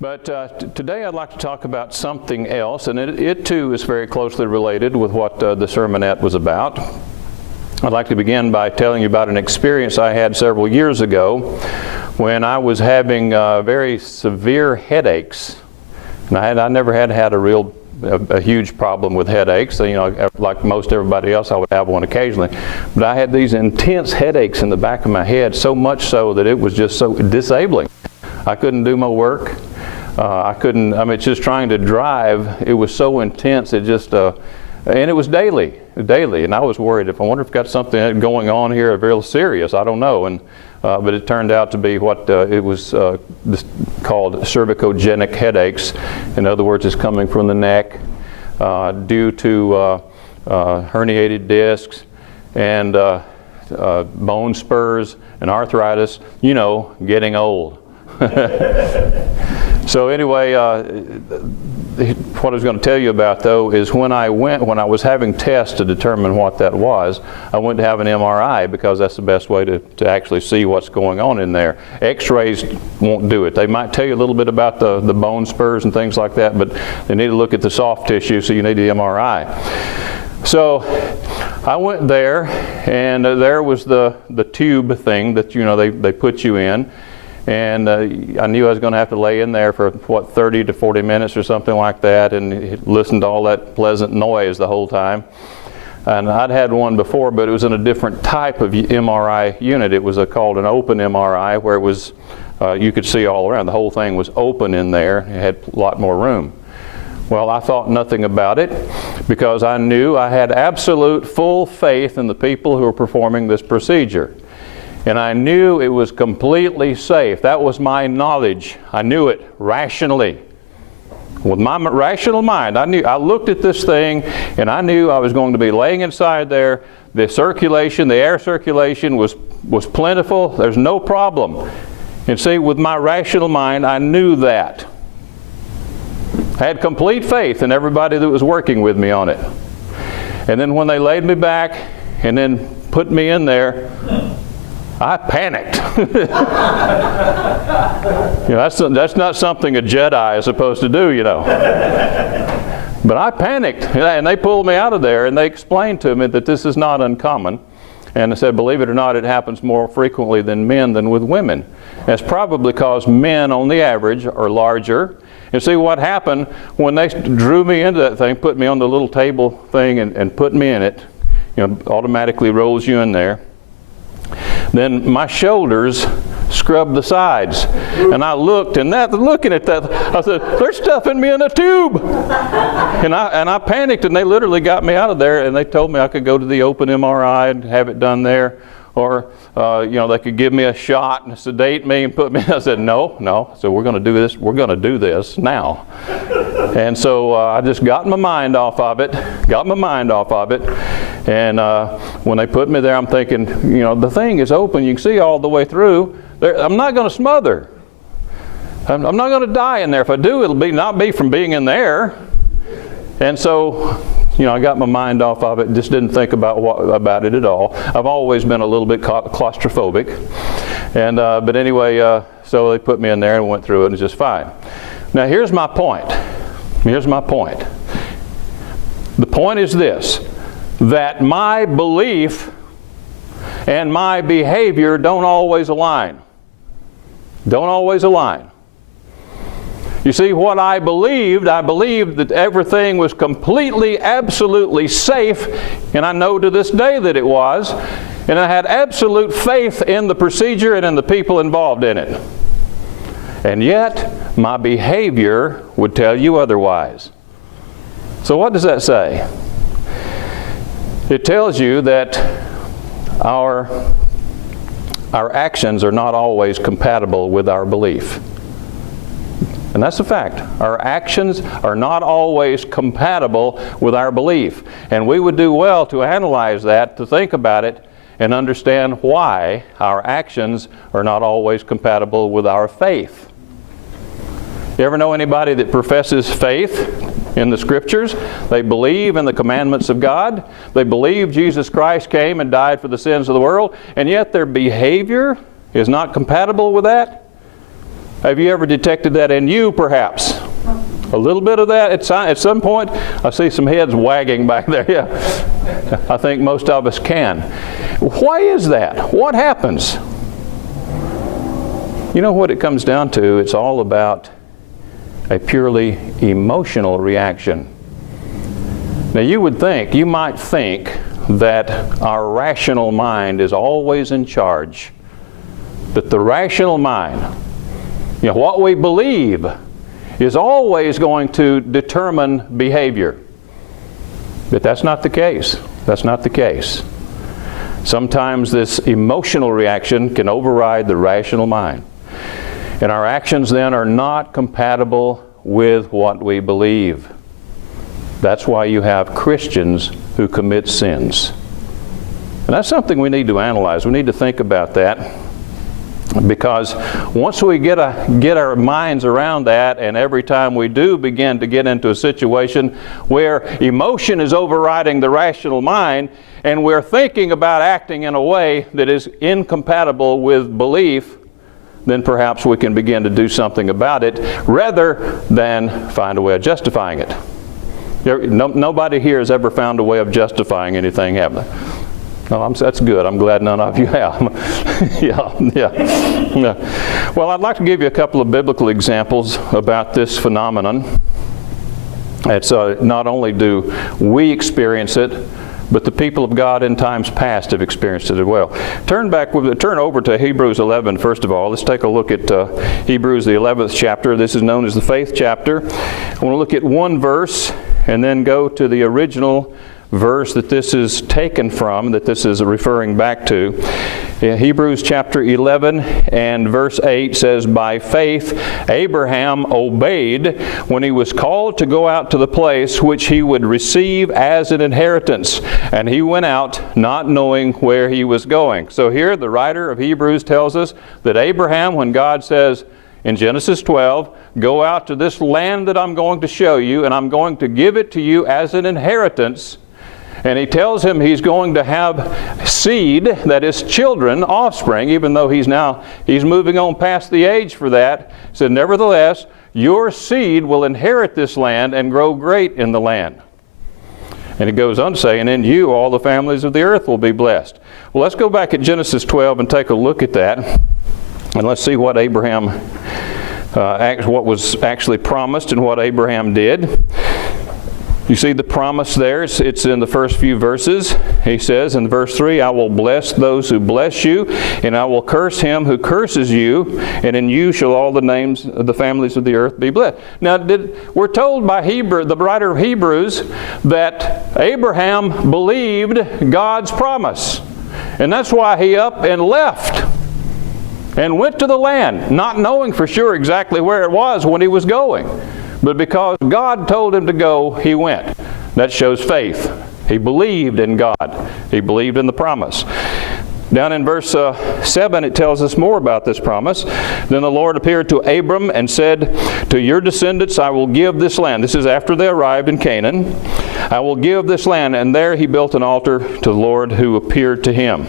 breath. But today I'd like to talk about something else, and it too is very closely related with what the sermonette was about. I'd like to begin by telling you about an experience I had several years ago when I was having very severe headaches. And I never had a huge problem with headaches. So, like most everybody else, I would have one occasionally. But I had these intense headaches in the back of my head, so much so that it was just so disabling. I couldn't do my work. Just trying to drive, it was so intense, and it was daily, and I was worried. I wonder if I've got something going on here real serious, I don't know. But it turned out to be what it was called cervicogenic headaches. In other words, it's coming from the neck due to herniated discs and bone spurs and arthritis, getting old. So anyway, what I was going to tell you about though is when I was having tests to determine what that was, I went to have an MRI because that's the best way to actually see what's going on in there. X-rays won't do it. They might tell you a little bit about the bone spurs and things like that, but they need to look at the soft tissue, so you need the MRI. So I went there, and there was the tube thing that they put you in. And I knew I was going to have to lay in there for, 30 to 40 minutes or something like that, and listen to all that pleasant noise the whole time. And I'd had one before, but it was in a different type of MRI unit. It was called an open MRI, where it was, you could see all around. The whole thing was open in there. It had a lot more room. Well, I thought nothing about it because I knew I had absolute full faith in the people who were performing this procedure. And I knew it was completely safe. That was my knowledge. I knew it rationally. With my rational mind, I looked at this thing and I knew I was going to be laying inside there. The air circulation was plentiful. There's no problem. And see, with my rational mind, I knew that. I had complete faith in everybody that was working with me on it. And then when they laid me back and then put me in there, I panicked. That's not something a Jedi is supposed to do, But I panicked, and they pulled me out of there, and they explained to me that this is not uncommon. And I said, believe it or not, it happens more frequently than with women. That's probably because men, on the average, are larger. And see what happened when they drew me into that thing, put me on the little table thing and put me in it, automatically rolls you in there. Then my shoulders scrubbed the sides. And I looked, and looking at that, I said, they're stuffing me in a tube. And I panicked, and they literally got me out of there, and they told me I could go to the open MRI and have it done there. Or, they could give me a shot and sedate me and put me. I said, no. So we're going to do this. We're going to do this now. And so I just got my mind off of it. And when they put me there, I'm thinking, the thing is open. You can see all the way through. I'm not going to smother. I'm not going to die in there. If I do, it'll not be from being in there. And so, I got my mind off of it, just didn't think about it at all. I've always been a little bit claustrophobic. And but anyway, so they put me in there and went through it, and it's just fine. Now here's my point. The point is this, that my belief and my behavior don't always align. You see, what I believed that everything was completely, absolutely safe, and I know to this day that it was, and I had absolute faith in the procedure and in the people involved in it. And yet, my behavior would tell you otherwise. So what does that say? It tells you that our actions are not always compatible with our belief. And that's a fact. Our actions are not always compatible with our belief. And we would do well to analyze that, to think about it, and understand why our actions are not always compatible with our faith. You ever know anybody that professes faith in the Scriptures? They believe in the commandments of God. They believe Jesus Christ came and died for the sins of the world, and yet their behavior is not compatible with that? Have you ever detected that in you, perhaps? A little bit of that at some point? I see some heads wagging back there. Yeah, I think most of us can. Why is that? What happens? You know what it comes down to? It's all about a purely emotional reaction. Now you might think that our rational mind is always in charge. That the rational mind, what we believe, is always going to determine behavior. But that's not the case. That's not the case. Sometimes this emotional reaction can override the rational mind. And our actions then are not compatible with what we believe. That's why you have Christians who commit sins. And that's something we need to analyze. We need to think about that. Because once we get our minds around that, and every time we do begin to get into a situation where emotion is overriding the rational mind, and we're thinking about acting in a way that is incompatible with belief, then perhaps we can begin to do something about it rather than find a way of justifying it. Nobody here has ever found a way of justifying anything, have they? No, that's good. I'm glad none of you have. Yeah. Well, I'd like to give you a couple of biblical examples about this phenomenon. It's not only do we experience it, but the people of God in times past have experienced it as well. Turn over to Hebrews 11 first of all. Let's take a look at Hebrews the 11th chapter. This is known as the faith chapter. I want to look at one verse and then go to the original verse that this is taken from, that this is referring back to. Hebrews chapter 11 and verse 8 says, "By faith Abraham obeyed when he was called to go out to the place which he would receive as an inheritance. And he went out not knowing where he was going." So here the writer of Hebrews tells us that Abraham, when God says in Genesis 12, "Go out to this land that I'm going to show you, and I'm going to give it to you as an inheritance," and he tells him he's going to have seed, that is children, offspring, even though he's moving on past the age for that. He said, "Nevertheless, your seed will inherit this land and grow great in the land." And it goes on to say, "And in you all the families of the earth will be blessed." Well, let's go back at Genesis 12 and take a look at that. And let's see what what was actually promised and what Abraham did. You see the promise there. It's in the first few verses. He says in verse 3, "I will bless those who bless you, and I will curse him who curses you, and in you shall all the names of the families of the earth be blessed." Now, we're told by the writer of Hebrews that Abraham believed God's promise. And that's why he up and left and went to the land, not knowing for sure exactly where it was when he was going. But because God told him to go, he went. That shows faith. He believed in God. He believed in the promise. Down in verse 7, it tells us more about this promise. "Then the Lord appeared to Abram and said, 'To your descendants I will give this land.'" This is after they arrived in Canaan. "I will give this land." And there he built an altar to the Lord who appeared to him.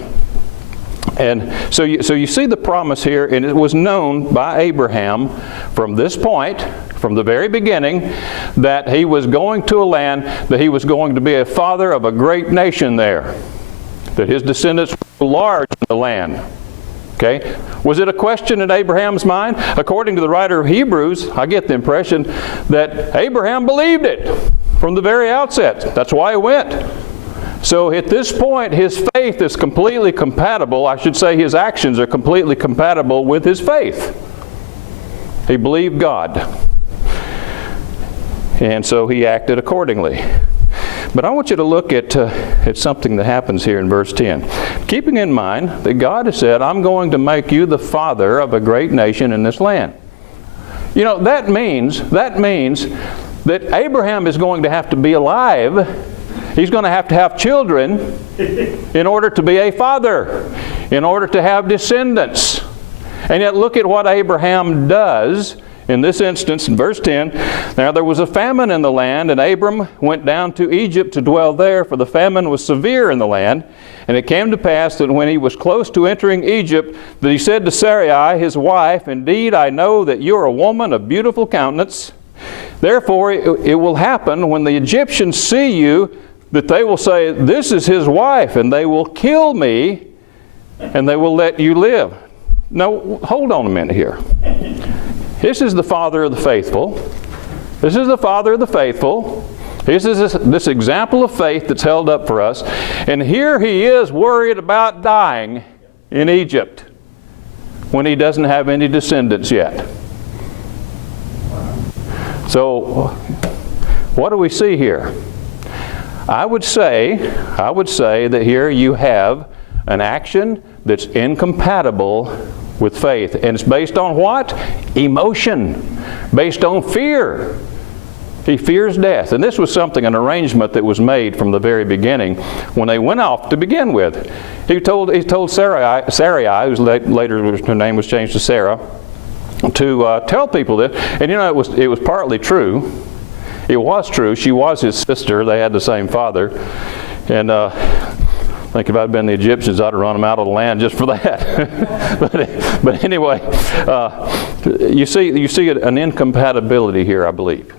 And so you see the promise here, and it was known by Abraham from this point, from the very beginning, that he was going to a land, that he was going to be a father of a great nation there, that his descendants were large in the land. Okay? Was it a question in Abraham's mind? According to the writer of Hebrews, I get the impression that Abraham believed it from the very outset. That's why he went. So at this point, his faith is completely compatible. I should say his actions are completely compatible with his faith. He believed God. And so he acted accordingly. But I want you to look at something that happens here in verse 10. Keeping in mind that God has said, "I'm going to make you the father of a great nation in this land." You know, that means that Abraham is going to have to be alive. He's going to have children in order to be a father, in order to have descendants. And yet look at what Abraham does in this instance, in verse 10, now there was a famine in the land, and Abram went down to Egypt to dwell there, for the famine was severe in the land. And it came to pass that when he was close to entering Egypt, that he said to Sarai, his wife, indeed I know that you are a woman of beautiful countenance. Therefore it will happen when the Egyptians see you, that they will say, this is his wife, and they will kill me, and they will let you live. Now, hold on a minute here. This is the father of the faithful. This is the father of the faithful. This is this example of faith that's held up for us. And here he is worried about dying in Egypt when he doesn't have any descendants yet. So, what do we see here? I would say that here you have an action that's incompatible with faith. And it's based on what? Emotion. Based on fear. He fears death. And this was an arrangement that was made from the very beginning when they went off to begin with. He told Sarai, whose later her name was changed to Sarah, to tell people this. And it was partly true. It was true. She was his sister. They had the same father. And I think if I'd been the Egyptians, I'd have run them out of the land just for that. but anyway, you see an incompatibility here, I believe.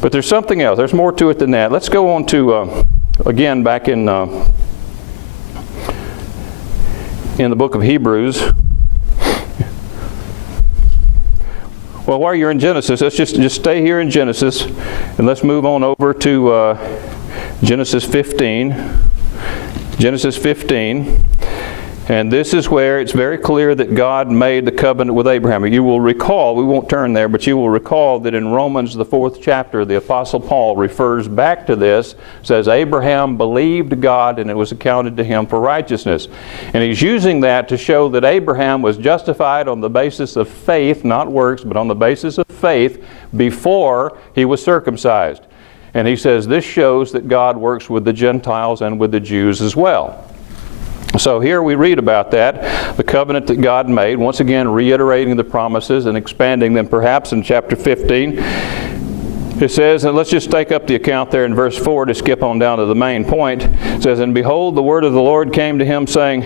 But there's something else. There's more to it than that. Let's go on to, again, back in the book of Hebrews. Well, while you're in Genesis, let's just stay here in Genesis, and let's move on over to Genesis 15. Genesis 15. And this is where it's very clear that God made the covenant with Abraham. You will recall, we won't turn there, but you will recall that in Romans, the 4th chapter, the Apostle Paul refers back to this, says Abraham believed God and it was accounted to him for righteousness. And he's using that to show that Abraham was justified on the basis of faith, not works, but on the basis of faith before he was circumcised. And he says this shows that God works with the Gentiles and with the Jews as well. So here we read about that, the covenant that God made, once again reiterating the promises and expanding them perhaps in chapter 15. It says, and let's just take up the account there in verse 4 to skip on down to the main point. It says, and behold, the word of the Lord came to him, saying,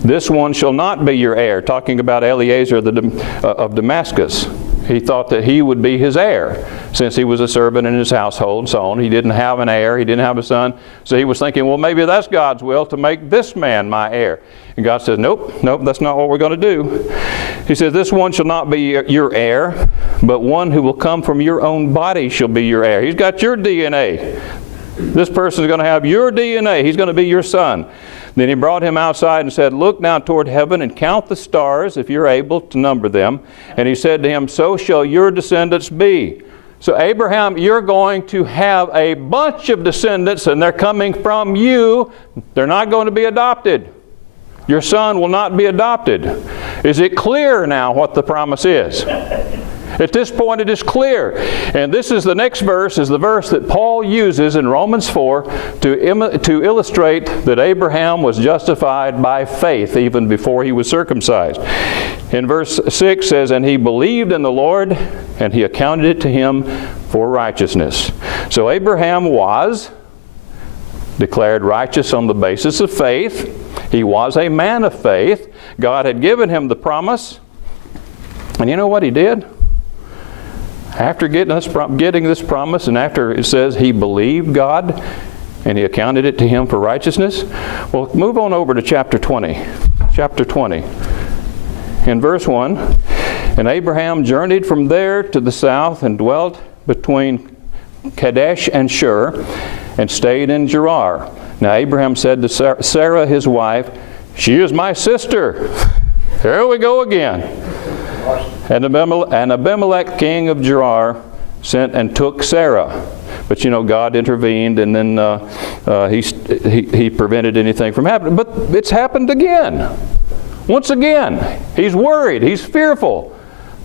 this one shall not be your heir, talking about Eliezer of Damascus. He thought that he would be his heir, since he was a servant in his household and so on. He didn't have an heir. He didn't have a son. So he was thinking, well, maybe that's God's will to make this man my heir. And God says, nope, that's not what we're going to do. He says, this one shall not be your heir, but one who will come from your own body shall be your heir. He's got your DNA. This person is going to have your DNA. He's going to be your son. Then he brought him outside and said, look now toward heaven and count the stars, if you're able to number them. And he said to him, so shall your descendants be. So Abraham, you're going to have a bunch of descendants, and they're coming from you. They're not going to be adopted. Your son will not be adopted. Is it clear now what the promise is? At this point it is clear. And this is the next verse, is the verse that Paul uses in Romans 4 to illustrate that Abraham was justified by faith even before he was circumcised. In verse 6 says, and he believed in the Lord, and he accounted it to him for righteousness. So Abraham was declared righteous on the basis of faith. He was a man of faith. God had given him the promise. And you know what he did? After getting this promise, and after it says he believed God and he accounted it to him for righteousness. Well, move on over to chapter 20. Chapter 20. In verse 1, and Abraham journeyed from there to the south and dwelt between Kadesh and Shur and stayed in Gerar. Now Abraham said to Sarah his wife, she is my sister. Here we go again. And Abimelech, king of Gerar, sent and took Sarah. But God intervened, and then he prevented anything from happening. But it's happened again. Once again, he's worried. He's fearful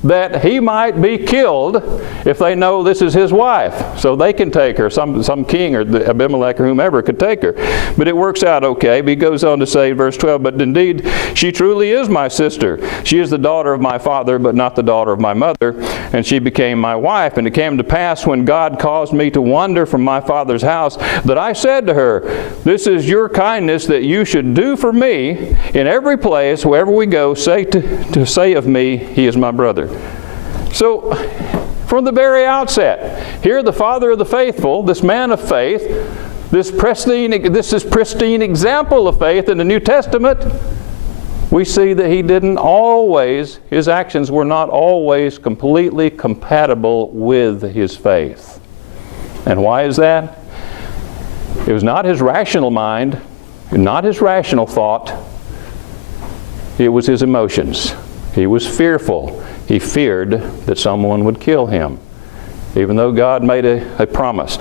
that he might be killed if they know this is his wife. So they can take her. Some king or Abimelech or whomever could take her. But it works out okay. But he goes on to say, verse 12, but indeed she truly is my sister. She is the daughter of my father, but not the daughter of my mother. And she became my wife. And it came to pass when God caused me to wander from my father's house, that I said to her, this is your kindness that you should do for me. In every place, wherever we go, say to say of me, he is my brother. So, from the very outset, here the father of the faithful, this man of faith, this pristine example of faith in the New Testament, we see that his actions were not always completely compatible with his faith. And why is that? It was not his rational mind, not his rational thought, it was his emotions. He was fearful. He feared that someone would kill him, even though God made a promise.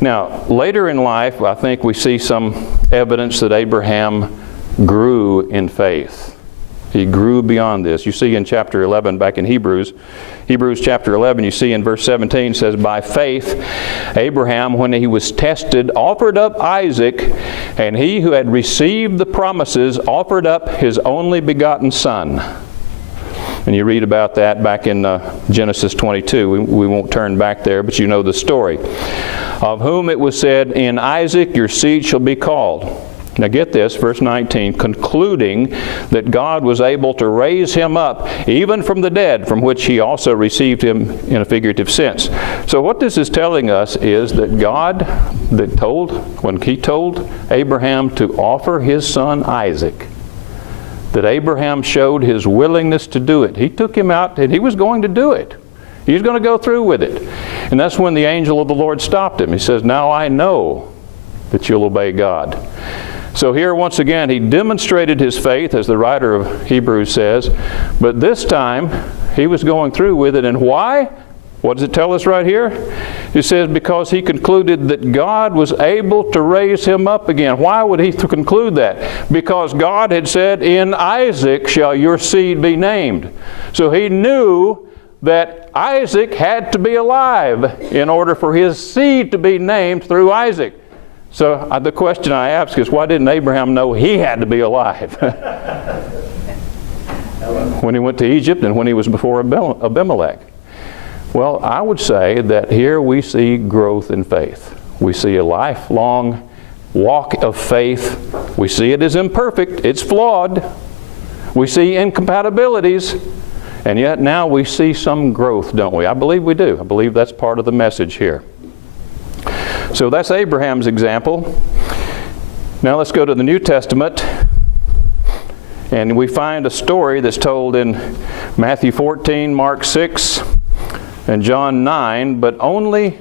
Now, later in life, I think we see some evidence that Abraham grew in faith. He grew beyond this. You see in chapter 11, back in Hebrews chapter 11, you see in verse 17, it says, by faith, Abraham, when he was tested, offered up Isaac, and he who had received the promises offered up his only begotten son. And you read about that back in Genesis 22. We won't turn back there, but you know the story. Of whom it was said, in Isaac your seed shall be called. Now get this, verse 19, concluding that God was able to raise him up even from the dead, from which he also received him in a figurative sense. So what this is telling us is that God, when he told Abraham to offer his son Isaac, that Abraham showed his willingness to do it. He took him out and he was going to do it. He was going to go through with it. And that's when the angel of the Lord stopped him. He says, now I know that you'll obey God. So here once again he demonstrated his faith, as the writer of Hebrews says, but this time he was going through with it. And why? What does it tell us right here? It says because he concluded that God was able to raise him up again. Why would he conclude that? Because God had said, in Isaac shall your seed be named. So he knew that Isaac had to be alive in order for his seed to be named through Isaac. So the question I ask is, why didn't Abraham know he had to be alive when he went to Egypt and when he was before Abimelech? Well, I would say that here we see growth in faith. We see a lifelong walk of faith. We see it as imperfect. It's flawed. We see incompatibilities. And yet now we see some growth, don't we? I believe we do. I believe that's part of the message here. So that's Abraham's example. Now let's go to the New Testament. And we find a story that's told in Matthew 14, Mark 6, and John 9, but only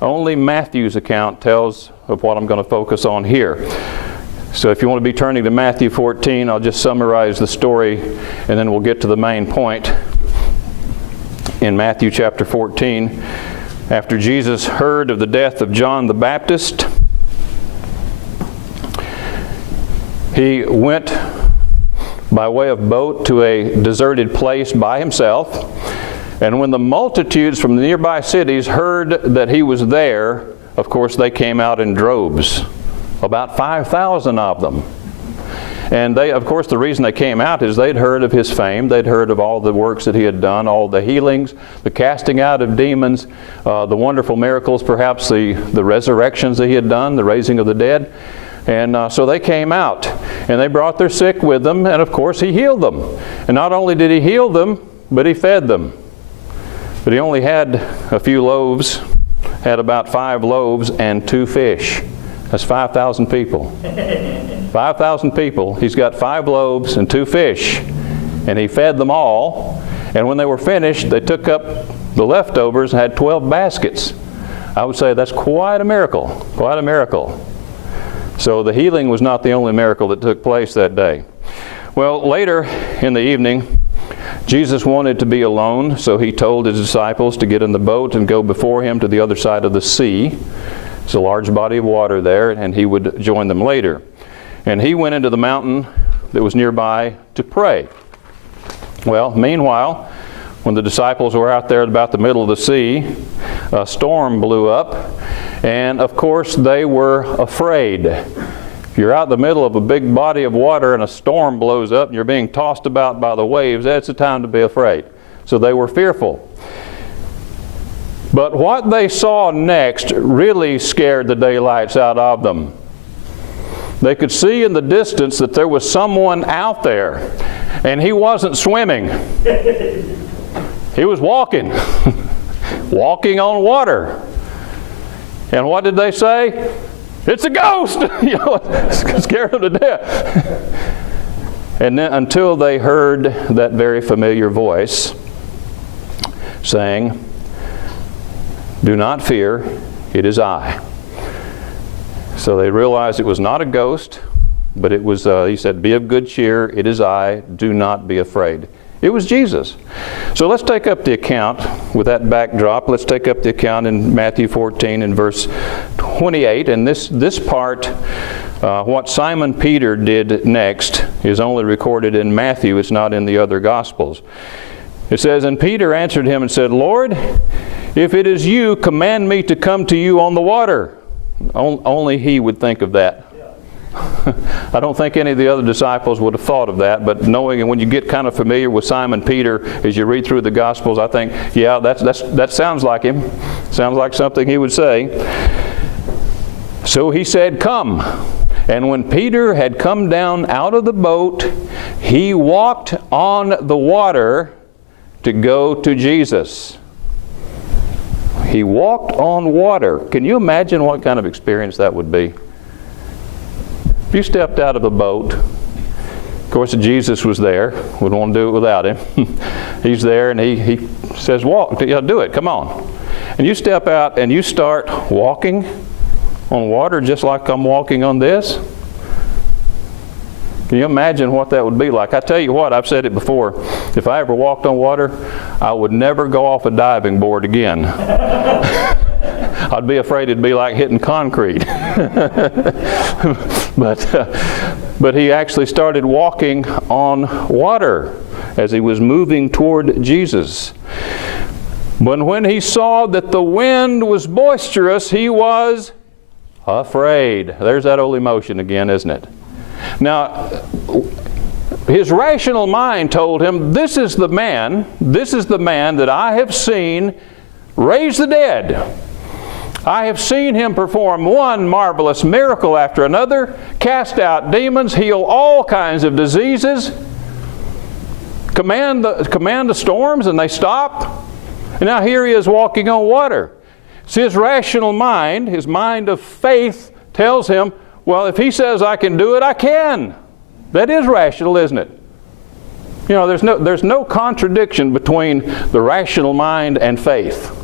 Matthew's account tells of what I'm going to focus on here. So if you want to be turning to Matthew 14, I'll just summarize the story and then we'll get to the main point. In Matthew chapter 14, after Jesus heard of the death of John the Baptist, he went by way of boat to a deserted place by himself. And when the multitudes from the nearby cities heard that he was there, of course they came out in droves, about 5,000 of them. And they, of course, the reason they came out is they'd heard of his fame. They'd heard of all the works that he had done, all the healings, the casting out of demons, the wonderful miracles, perhaps the resurrections that he had done, the raising of the dead. And so they came out, and they brought their sick with them, and of course he healed them. And not only did he heal them, but he fed them. But he only had a few loaves, had about 5 loaves and 2 fish. That's 5,000 people. 5,000 people. He's got 5 loaves and 2 fish. And he fed them all. And when they were finished, they took up the leftovers and had 12 baskets. I would say that's quite a miracle. Quite a miracle. So the healing was not the only miracle that took place that day. Well, later in the evening, Jesus wanted to be alone, so he told his disciples to get in the boat and go before him to the other side of the sea. There's a large body of water there, and he would join them later. And he went into the mountain that was nearby to pray. Well, meanwhile, when the disciples were out there about the middle of the sea, a storm blew up, and of course they were afraid. If you're out in the middle of a big body of water and a storm blows up and you're being tossed about by the waves, that's a time to be afraid. So they were fearful. But what they saw next really scared the daylights out of them. They could see in the distance that there was someone out there, and he wasn't swimming. He was walking, walking on water. And what did they say? It's a ghost! It scared them to death. And then until they heard that very familiar voice saying, "Do not fear, it is I." So they realized it was not a ghost, but it was, he said, "Be of good cheer, it is I, do not be afraid." It was Jesus. So let's take up the account with that backdrop. Let's take up the account in Matthew 14 and verse 28. And this part, what Simon Peter did next, is only recorded in Matthew. It's not in the other Gospels. It says, "And Peter answered him and said, Lord, if it is you, command me to come to you on the water." Only he would think of that. I don't think any of the other disciples would have thought of that, but knowing, and when you get kind of familiar with Simon Peter as you read through the Gospels, I think, yeah, that sounds like him. Sounds like something he would say. So he said, "Come." And when Peter had come down out of the boat, he walked on the water to go to Jesus. He walked on water. Can you imagine what kind of experience that would be? If you stepped out of a boat, of course Jesus was there, wouldn't want to do it without him. He's there and he says, "Walk, do it, come on." And you step out and you start walking on water just like I'm walking on this. Can you imagine what that would be like? I tell you what, I've said it before, if I ever walked on water, I would never go off a diving board again. I'd be afraid it'd be like hitting concrete. But he actually started walking on water as he was moving toward Jesus. But when he saw that the wind was boisterous, he was afraid. There's that old emotion again, isn't it? Now, his rational mind told him, this is the man that I have seen raise the dead. I have seen him perform one marvelous miracle after another, cast out demons, heal all kinds of diseases, command the storms and they stop. And now here he is walking on water. So his rational mind, his mind of faith, tells him, well, if he says I can do it, I can. That is rational, isn't it? You know, there's no contradiction between the rational mind and faith.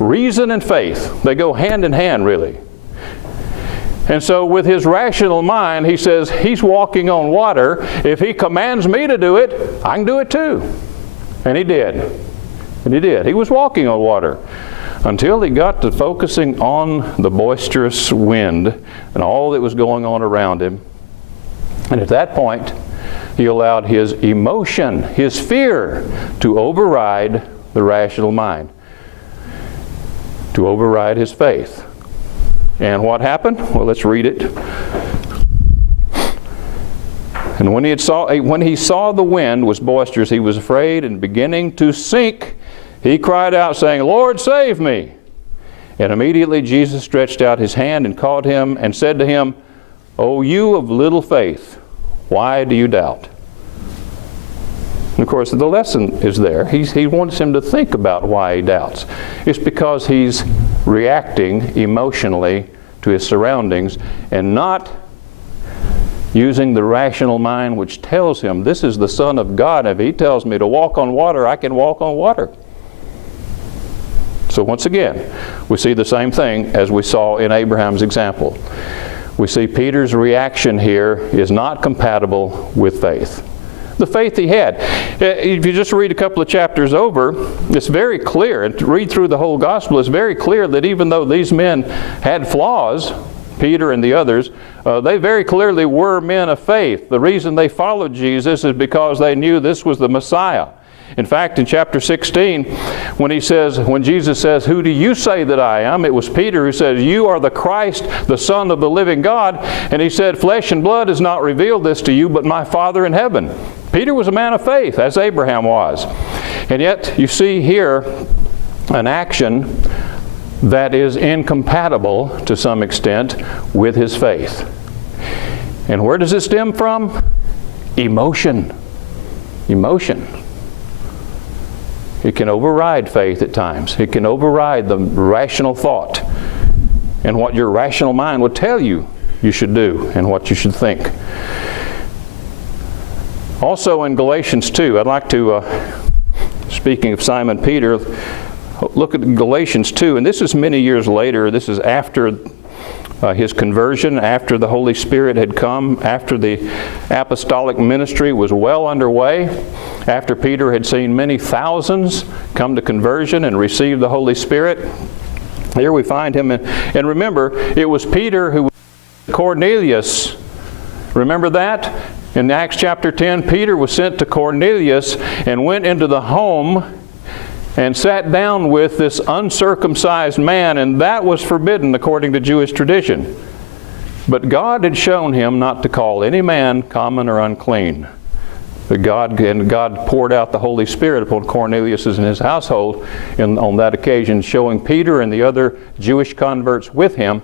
Reason and faith, they go hand in hand, really. And so with his rational mind, he says, he's walking on water. If he commands me to do it, I can do it too. And he did. And he did. He was walking on water until he got to focusing on the boisterous wind and all that was going on around him. And at that point, he allowed his emotion, his fear, to override the rational mind, to override his faith. And what happened? Well, let's read it. And when he saw the wind was boisterous, he was afraid, and beginning to sink, he cried out, saying, Lord, save me. And immediately Jesus stretched out his hand and caught him and said to him, O you of little faith, why do you doubt? And of course, the lesson is there. He wants him to think about why he doubts. It's because he's reacting emotionally to his surroundings and not using the rational mind which tells him this is the Son of God. If he tells me to walk on water, I can walk on water. So once again, we see the same thing as we saw in Abraham's example. We see Peter's reaction here is not compatible with faith. The faith he had. If you just read a couple of chapters over, it's very clear, and to read through the whole gospel, it's very clear that even though these men had flaws, Peter and the others, they very clearly were men of faith. The reason they followed Jesus is because they knew this was the Messiah. In fact, in chapter 16, when Jesus says, "Who do you say that I am?" it was Peter who says, "You are the Christ, the Son of the living God." And he said, "Flesh and blood has not revealed this to you, but my Father in heaven." Peter was a man of faith, as Abraham was. And yet, you see here an action that is incompatible, to some extent, with his faith. And where does it stem from? Emotion. Emotion. It can override faith at times. It can override the rational thought and what your rational mind would tell you you should do and what you should think. Also in Galatians 2, I'd like to, speaking of Simon Peter, look at Galatians 2, and this is many years later. This is after his conversion, after the Holy Spirit had come, after the apostolic ministry was well underway, after Peter had seen many thousands come to conversion and receive the Holy Spirit. Here we find him, and remember, it was Peter who was Cornelius. Remember that? In Acts chapter 10, Peter was sent to Cornelius and went into the home and sat down with this uncircumcised man, and that was forbidden according to Jewish tradition. But God had shown him not to call any man common or unclean. But God poured out the Holy Spirit upon Cornelius and his household on that occasion, showing Peter and the other Jewish converts with him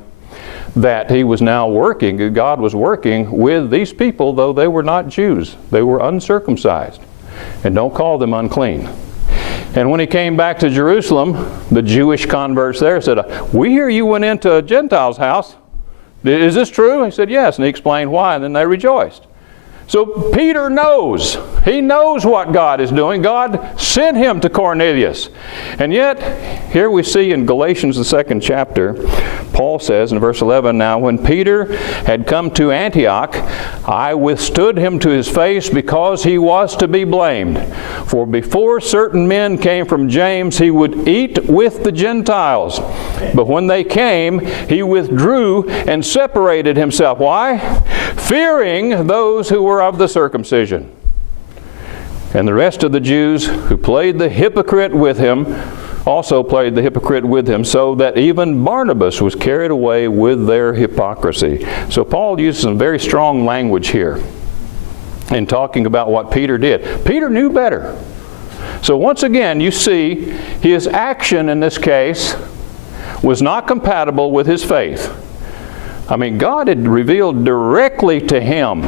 that he was now working, God was working with these people, though they were not Jews. They were uncircumcised. And don't call them unclean. And when he came back to Jerusalem, the Jewish converts there said, "We hear you went into a Gentile's house. Is this true?" He said, "Yes." And he explained why, and then they rejoiced. So Peter knows. He knows what God is doing. God sent him to Cornelius. And yet, here we see in Galatians, the 2nd chapter, Paul says in verse 11, "Now when Peter had come to Antioch, I withstood him to his face because he was to be blamed. For before certain men came from James, he would eat with the Gentiles. But when they came, he withdrew and separated himself." Why? "Fearing those who were of the circumcision. And the rest of the Jews who played the hypocrite with him also played the hypocrite with him, so that even Barnabas was carried away with their hypocrisy." So Paul uses some very strong language here in talking about what Peter did. Peter knew better. So once again, you see his action in this case was not compatible with his faith. I mean, God had revealed directly to him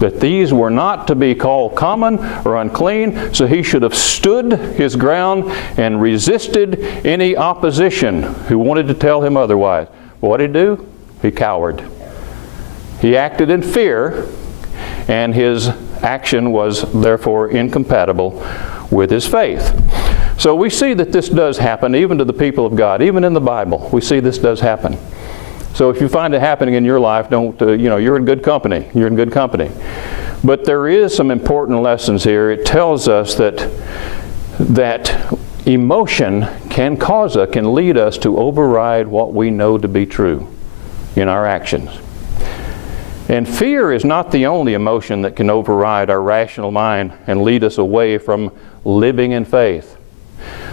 that these were not to be called common or unclean, so he should have stood his ground and resisted any opposition who wanted to tell him otherwise. But what did he do? He cowered. He acted in fear, and his action was therefore incompatible with his faith. So we see that this does happen even to the people of God. Even in the Bible, we see this does happen. So if you find it happening in your life, don't, you're in good company. You're in good company. But there is some important lessons here. It tells us that emotion can lead us to override what we know to be true in our actions. And fear is not the only emotion that can override our rational mind and lead us away from living in faith.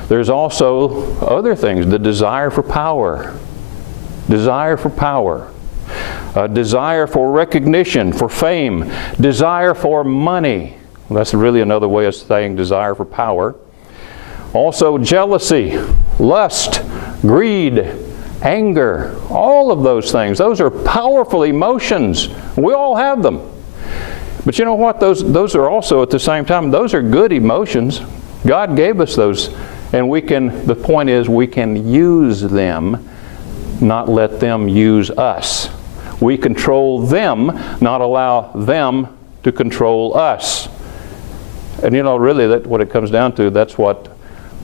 There's also other things, the desire for power. Desire for power, desire for recognition, for fame, desire for money. Well, that's really another way of saying desire for power. Also jealousy, lust, greed, anger, all of those things. Those are powerful emotions. We all have them. But you know what? Those are also at the same time, those are good emotions. God gave us those, and the point is we can use them, not let them use us. We control them, not allow them to control us. And really what it comes down to, that's what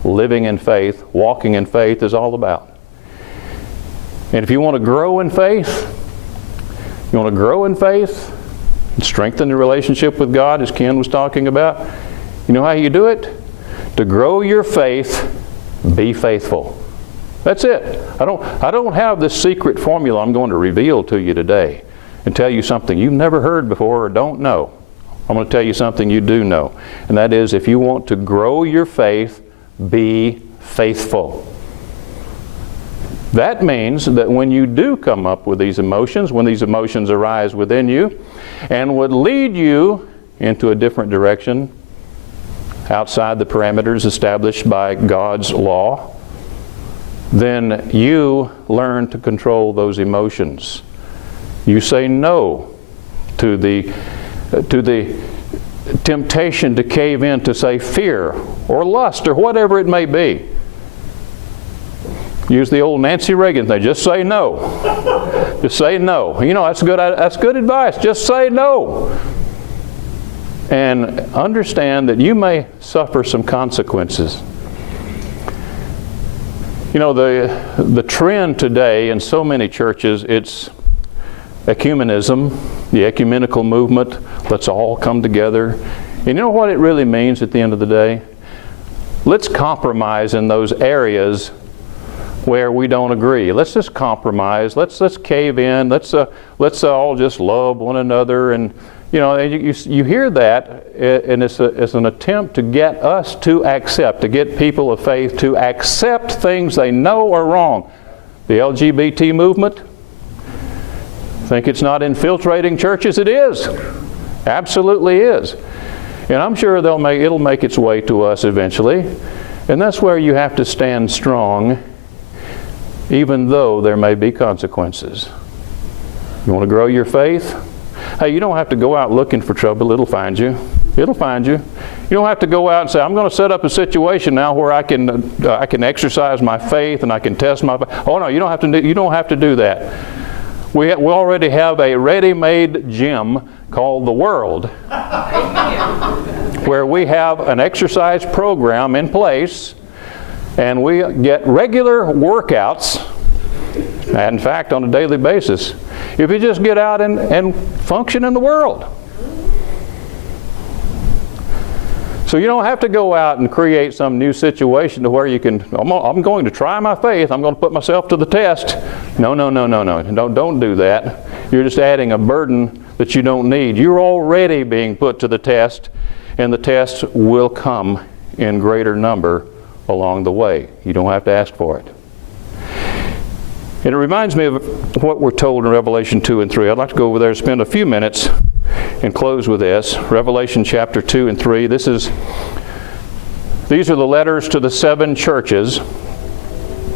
living in faith, walking in faith is all about. And if you want to grow in faith, and strengthen the relationship with God, as Ken was talking about, you know how you do it? To grow your faith, be faithful. That's it. I don't have this secret formula I'm going to reveal to you today and tell you something you've never heard before or don't know. I'm going to tell you something you do know, and that is if you want to grow your faith, be faithful. That means that when you do come up with these emotions, when these emotions arise within you and would lead you into a different direction outside the parameters established by God's law, then you learn to control those emotions. You say no to the temptation to cave in to, say, fear or lust or whatever it may be. Use the old Nancy Reagan thing, just say no. Just say no. You know, that's good advice. Just say no. And understand that you may suffer some consequences. You know, the trend today in so many churches, it's ecumenism, the ecumenical movement. Let's all come together. And you know what it really means at the end of the day? Let's compromise in those areas where we don't agree. Let's just compromise. Let's cave in. Let's all just love one another. And you know, you hear that, and it's an attempt to get us to accept, to get people of faith to accept things they know are wrong. The LGBT movement, think it's not infiltrating churches? It is. Absolutely is. And I'm sure it'll make its way to us eventually. And that's where you have to stand strong, even though there may be consequences. You want to grow your faith? Hey, you don't have to go out looking for trouble. It'll find you. It'll find you. You don't have to go out and say, I'm going to set up a situation now where I can exercise my faith and I can test my faith. Oh no, you don't have to do that. We already have a ready-made gym called the world, where we have an exercise program in place, and we get regular workouts, in fact, on a daily basis. If you just get out and function in the world. So you don't have to go out and create some new situation to where you can, I'm going to try my faith, I'm going to put myself to the test. No. Don't do that. You're just adding a burden that you don't need. You're already being put to the test, and the test will come in greater number along the way. You don't have to ask for it. And it reminds me of what we're told in Revelation 2 and 3. I'd like to go over there and spend a few minutes and close with this. Revelation chapter 2 and 3. These are the letters to the 7 churches.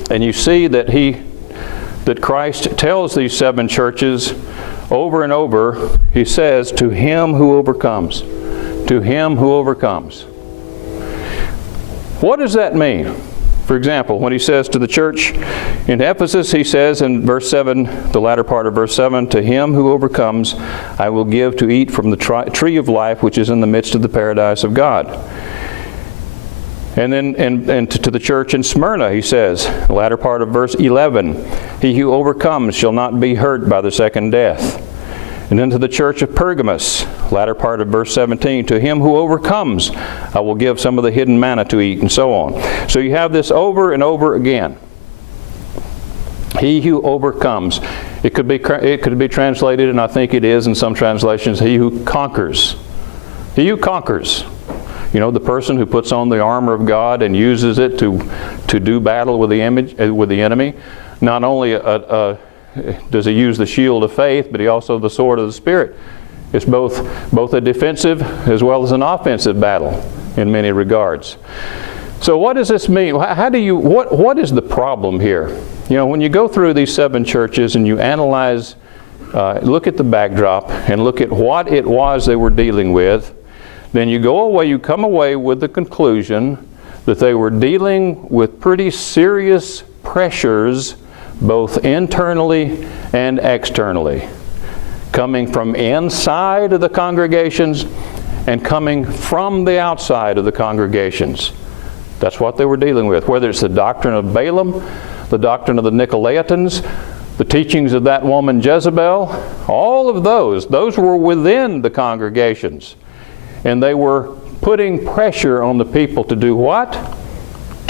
And you see that Christ tells these 7 churches over and over, he says, to him who overcomes. To him who overcomes. What does that mean? For example, when he says to the church in Ephesus, he says in verse 7, the latter part of verse 7, to him who overcomes, I will give to eat from the tree of life which is in the midst of the paradise of God. And then and to the church in Smyrna, he says, the latter part of verse 11, he who overcomes shall not be hurt by the second death. And then to the church of Pergamos, latter part of verse 17, to him who overcomes, I will give some of the hidden manna to eat, and so on. So you have this over and over again. He who overcomes. It could be translated, and I think it is in some translations, he who conquers. He who conquers. You know, the person who puts on the armor of God and uses it to do battle with the enemy. Not only does he use the shield of faith, but he also the sword of the Spirit. It's both a defensive as well as an offensive battle in many regards. So what does this mean? What is the problem here? You know, when you go through these 7 churches and you analyze, look at the backdrop and look at what it was they were dealing with, then you come away with the conclusion that they were dealing with pretty serious pressures, both internally and externally, coming from inside of the congregations and coming from the outside of the congregations. That's what they were dealing with, whether it's the doctrine of Balaam, the doctrine of the Nicolaitans, the teachings of that woman Jezebel, all of those were within the congregations. And they were putting pressure on the people to do what?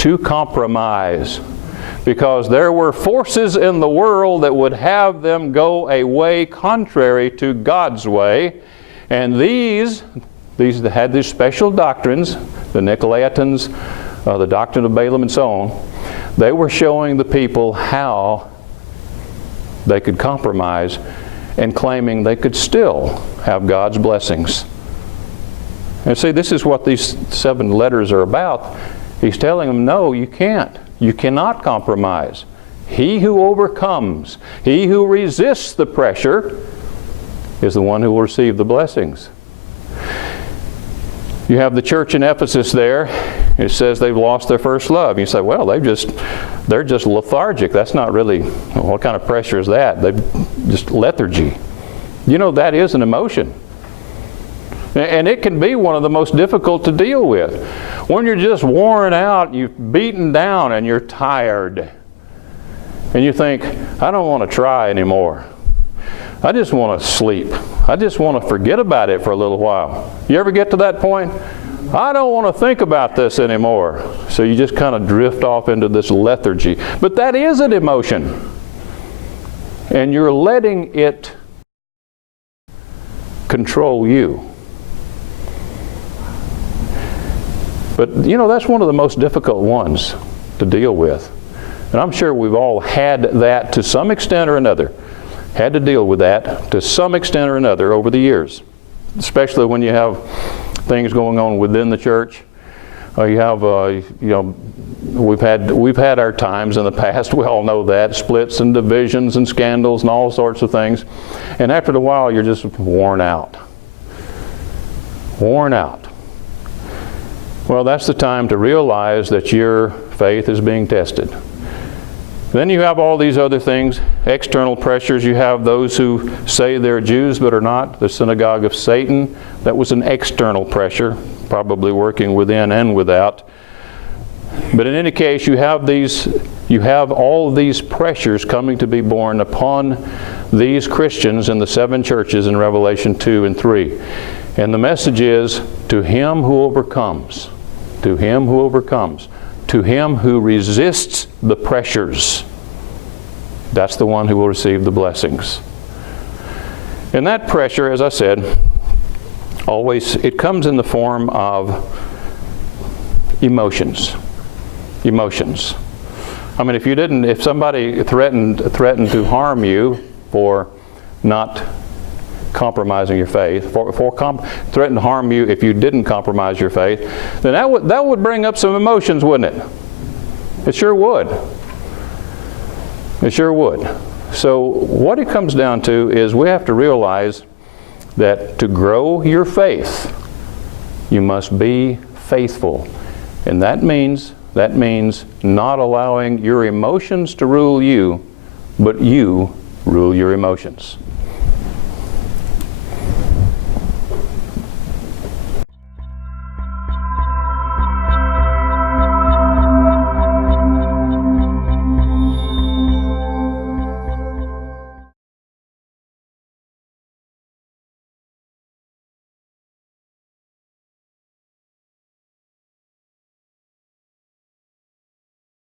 To compromise. Because there were forces in the world that would have them go a way contrary to God's way. And these These had these special doctrines, the Nicolaitans, the doctrine of Balaam and so on. They were showing the people how they could compromise and claiming they could still have God's blessings. And see, this is what these 7 letters are about. He's telling them, no, you can't. You cannot compromise. He who overcomes, he who resists the pressure, is the one who will receive the blessings. You have the church in Ephesus there. It says they've lost their first love. You say, well, they're just lethargic. That's not really, what kind of pressure is that? They've just lethargy. You know, that is an emotion. And it can be one of the most difficult to deal with. When you're just worn out, you've beaten down, and you're tired. And you think, I don't want to try anymore. I just want to sleep. I just want to forget about it for a little while. You ever get to that point? I don't want to think about this anymore. So you just kind of drift off into this lethargy. But that is an emotion. And you're letting it control you. But, you know, that's one of the most difficult ones to deal with. And I'm sure we've all had that to some extent or another. Had to deal with that to some extent or another over the years. Especially when you have things going on within the church. You have, you know, we've had our times in the past. We all know that. Splits and divisions and scandals and all sorts of things. And after a while, you're just worn out. Worn out. Well, that's the time to realize that your faith is being tested. Then you have all these other things, external pressures. You have those who say they're Jews but are not, the synagogue of Satan. That was an external pressure, probably working within and without. But in any case, you have all of these pressures coming to be borne upon these Christians in the 7 churches in Revelation 2 and 3. And the message is, to him who overcomes, to him who overcomes, to him who resists the pressures, that's the one who will receive the blessings. And that pressure, as I said, always, it comes in the form of emotions. Emotions. I mean, if somebody threatened to harm you for not compromising your faith, threatened to harm you if you didn't compromise your faith, then that would bring up some emotions, wouldn't it? It sure would. It sure would. So what it comes down to is we have to realize that to grow your faith, you must be faithful. And that means not allowing your emotions to rule you, but you rule your emotions.